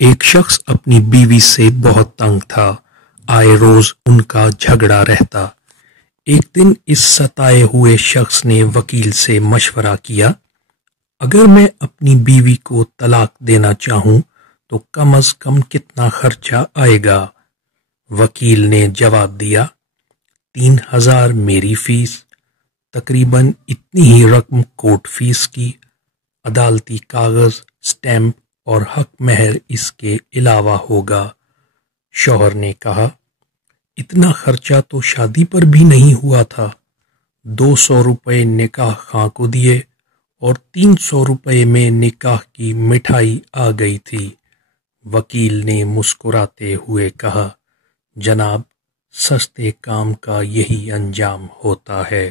ایک شخص اپنی بیوی سے بہت تنگ تھا۔ آئے روز ان کا جھگڑا رہتا۔ ایک دن اس ستائے ہوئے شخص نے وکیل سے مشورہ کیا، اگر میں اپنی بیوی کو طلاق دینا چاہوں تو کم از کم کتنا خرچہ آئے گا؟ وکیل نے جواب دیا، 3000 میری فیس، تقریباً اتنی ہی رقم کورٹ فیس کی، عدالتی کاغذ، سٹیمپ اور حق مہر اس کے علاوہ ہوگا۔ شوہر نے کہا، اتنا خرچہ تو شادی پر بھی نہیں ہوا تھا۔ 200 روپے نکاح خواہ کو دیے اور 300 روپے میں نکاح کی مٹھائی آ گئی تھی۔ وکیل نے مسکراتے ہوئے کہا، جناب، سستے کام کا یہی انجام ہوتا ہے۔